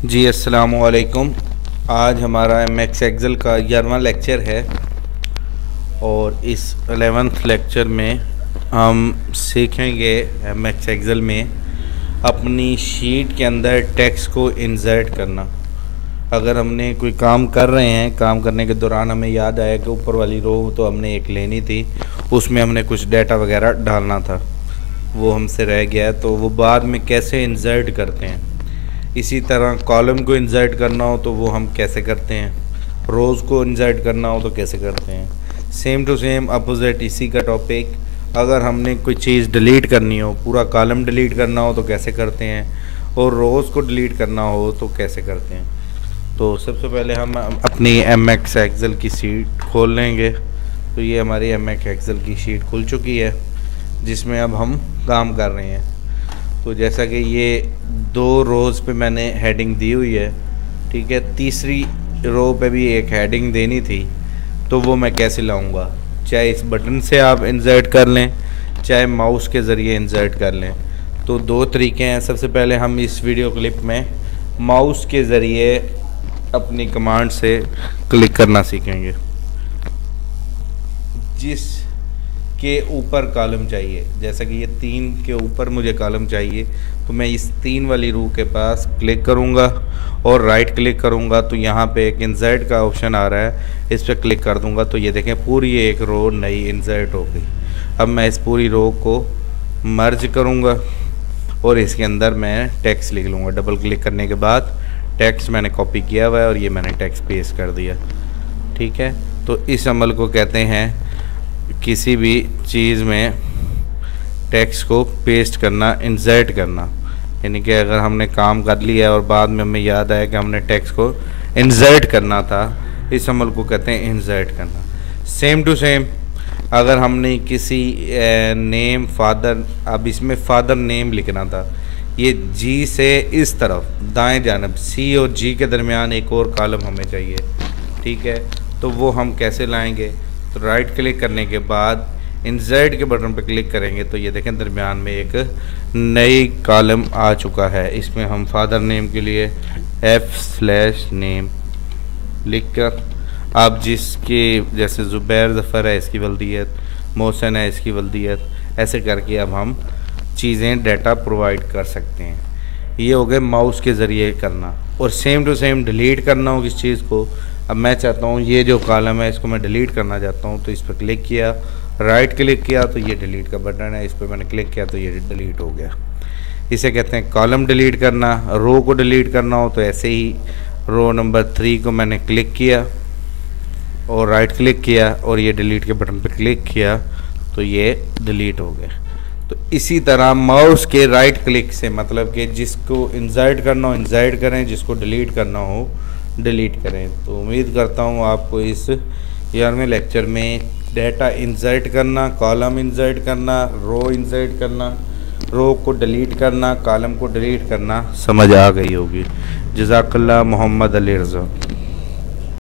जी अस्सलामु अलैकुम। आज हमारा एमएक्स एक्सेल का 11वां लेक्चर है और इस 11th लेक्चर में हम सीखेंगे एमएक्स एक्सेल में अपनी शीट के अंदर टेक्स्ट को इंसर्ट करना। अगर हमने कोई काम कर रहे हैं, काम करने के दौरान हमें याद आया कि ऊपर वाली रो तो हमने एक लेनी थी, उसमें हमने कुछ डाटा वगैरह डालना था, वो हमसे रह गया, तो वो बाद में कैसे इंसर्ट करते हैं। इसी तरह कॉलम को इंसर्ट करना हो तो वो हम कैसे करते हैं, रोज़ को इंसर्ट करना हो तो कैसे करते हैं। सेम टू सेम अपोजिट इसी का टॉपिक, अगर हमने कोई चीज़ डिलीट करनी हो, पूरा कॉलम डिलीट करना हो तो कैसे करते हैं, और रोज़ को डिलीट करना हो तो कैसे करते हैं। तो सबसे पहले हम अपनी एमएक्स एक्सेल की शीट खोल लेंगे। तो ये हमारी एमएक्स एक्सेल की शीट खुल चुकी है जिसमें अब हम काम कर रहे हैं। तो जैसा कि ये 2 रोज़ पे मैंने हेडिंग दी हुई है, ठीक है, तीसरी रो पे भी एक हेडिंग देनी थी, तो वो मैं कैसे लाऊंगा। चाहे इस बटन से आप इंसर्ट कर लें, चाहे माउस के ज़रिए इंसर्ट कर लें। तो 2 तरीके हैं। सबसे पहले हम इस वीडियो क्लिप में माउस के ज़रिए अपनी कमांड से क्लिक करना सीखेंगे। जिस के ऊपर कॉलम चाहिए, जैसा कि ये 3 के ऊपर मुझे कॉलम चाहिए, तो मैं इस 3 वाली रो के पास क्लिक करूँगा और राइट क्लिक करूँगा, तो यहाँ पे एक इंसर्ट का ऑप्शन आ रहा है, इस पर क्लिक कर दूँगा तो ये देखें पूरी एक रो नई इंसर्ट हो गई। अब मैं इस पूरी रो को मर्ज करूँगा और इसके अंदर मैं टेक्स्ट लिख लूँगा। डबल क्लिक करने के बाद टेक्स्ट मैंने कॉपी किया हुआ है और ये मैंने टेक्स्ट पेस्ट कर दिया, ठीक है। तो इस अमल को कहते हैं किसी भी चीज़ में टेक्स्ट को पेस्ट करना, इंसर्ट करना। यानी कि अगर हमने काम कर लिया और बाद में हमें याद आया कि हमने टेक्स्ट को इंसर्ट करना था, इस अमल को कहते हैं इंसर्ट करना। सेम टू सेम अगर हमने किसी नेम फादर, अब इसमें फादर नेम लिखना था, ये जी से इस तरफ दाएं जानब सी और जी के दरमियान एक और कॉलम हमें चाहिए, ठीक है। तो वो हम कैसे लाएंगे, तो राइट क्लिक करने के बाद इंसर्ट के बटन पर क्लिक करेंगे तो ये देखें दरमियान में एक नई कॉलम आ चुका है। इसमें हम फादर नेम के लिए F/name लिखकर, आप जिसके जैसे ज़ुबैर ज़फ़र है इसकी वल्दियत, मोहसिन है इसकी वल्दियत, ऐसे करके अब हम चीज़ें डाटा प्रोवाइड कर सकते हैं। ये हो गए माउस के ज़रिए करना। और सेम टू सेम डिलीट करना हो किस चीज़ को, अब मैं चाहता हूँ ये जो कॉलम है इसको मैं डिलीट करना चाहता हूँ, तो इस पर क्लिक किया, राइट क्लिक किया, तो ये डिलीट का बटन है, इस पर मैंने क्लिक किया तो ये डिलीट हो गया। इसे कहते हैं कॉलम डिलीट करना। रो को डिलीट करना हो तो ऐसे ही रो नंबर 3 को मैंने क्लिक किया और राइट क्लिक किया और ये डिलीट के बटन पर क्लिक किया तो ये डिलीट हो गया। तो इसी तरह माउस के राइट क्लिक से, मतलब कि जिसको इंसर्ट करना हो इंसर्ट करें, जिसको डिलीट करना हो डिलीट करें। तो उम्मीद करता हूँ आपको इस 11वें लेक्चर में डाटा इंसर्ट करना, कॉलम इंसर्ट करना, रो इंसर्ट करना, रो को डिलीट करना, कॉलम को डिलीट करना समझ आ गई होगी। जज़ाकल्लाह। मोहम्मद अली रज़ा।